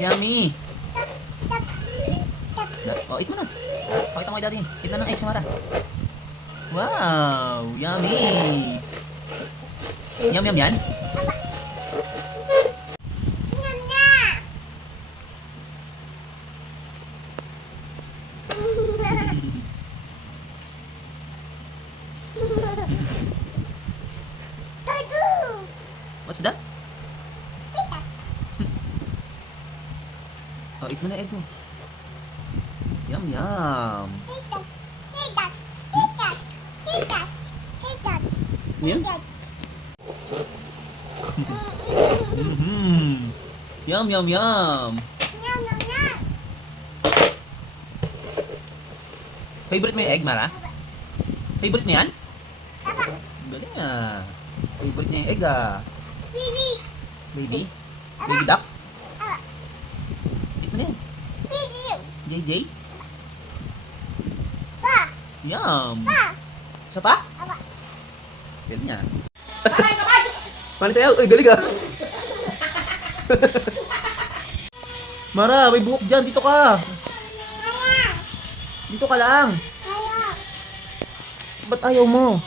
Yummy. Oh, eat mo na. Pakita mo kay daddy. Eat na ng egg si Mara. Wow, yummy. Yum yum yan. What's that? Oh, eat mo na egg mo. Yum yum. Yan? Yum yum yum. Favorite mo yung egg, Mara? Favorite mo yan? Galing ah. Favorite niya yung egg ah. Baby? Baby duck? Eat mo na yan. JJ? Yum. Isa pa? Galing niya. Paano sa'yo? Uy, galing ah. Mara, may buhok dyan. Dito ka. Dito ka lang. Ba't ayaw mo?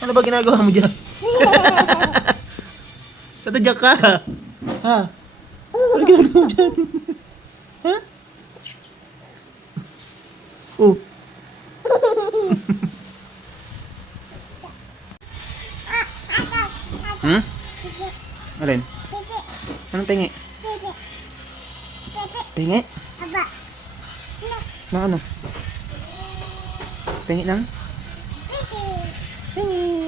Ano ba ginagawa mo dyan? Tatadyak ka. Ha? Ano ginagawa mo dyan? Ha? Oh. Hmm? Alin? Anong tingi? Tingi? Na ano? Tingi lang? Tingi.